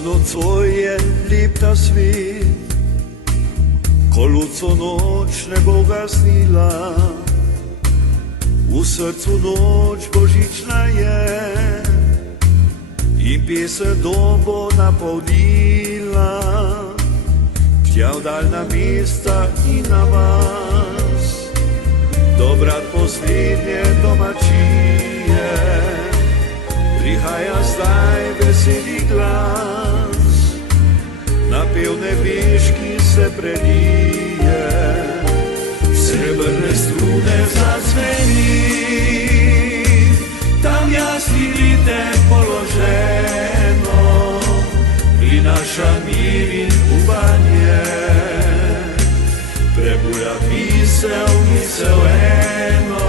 noć je lipta svit, ko luco noć nebo gasnila, u srcu noć božična je i pjesem dobo napolnila, tja v daljna mesta i na vas, dobrat posljednje domačije, prihaja zdaj veseli glas, na pevne viški se prelije, srebrne strune zazveni, tam jasni vidite položeno, prinaša mir in upanje, prebuja misel eno,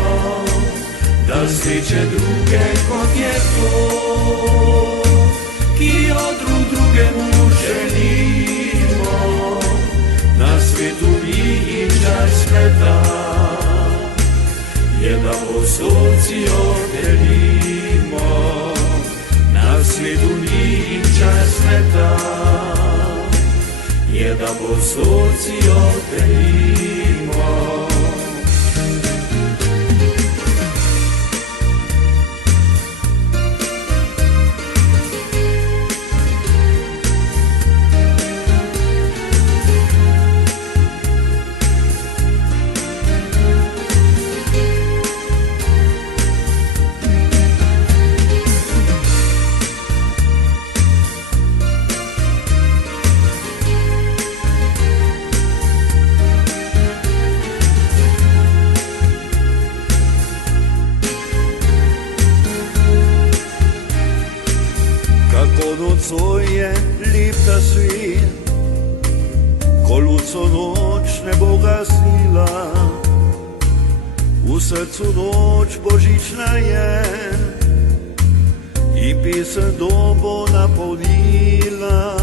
da sreće druge kot je to, ki jo drug drugemu želimo, na svetu mi in čas sveta, je da posocijo delimo, na svetu mi in čas sveta, je da posocijo delimo. Noco je lipta svit, ko luco noč nebo gasnila, u srcu noč božična je i pjesem dobo napolnila,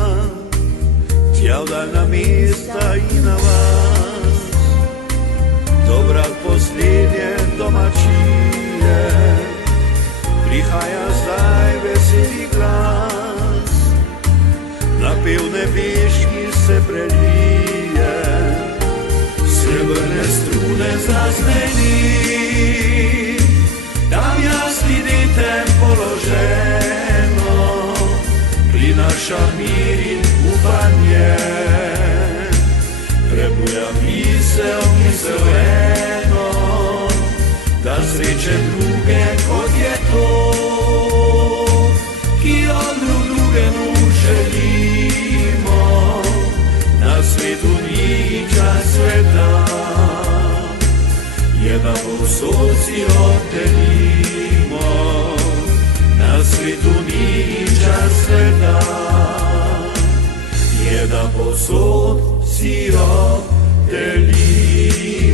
tja v daljna mesta i na vas, dobrat posljednje domačije, prihaja zdaj veseli glas, na pevne viški se prelije, srebrne strune zazveni, tam jasni ritem položeno, prinaša mir in upanje, prebuja misel eno, da sreće druge kot je to, ki jo drug drugemu želimo, na svetu ni čas sveta, je da povsod si jo delimo, na svetu ni čas sveta, je da povsod si jo delimo.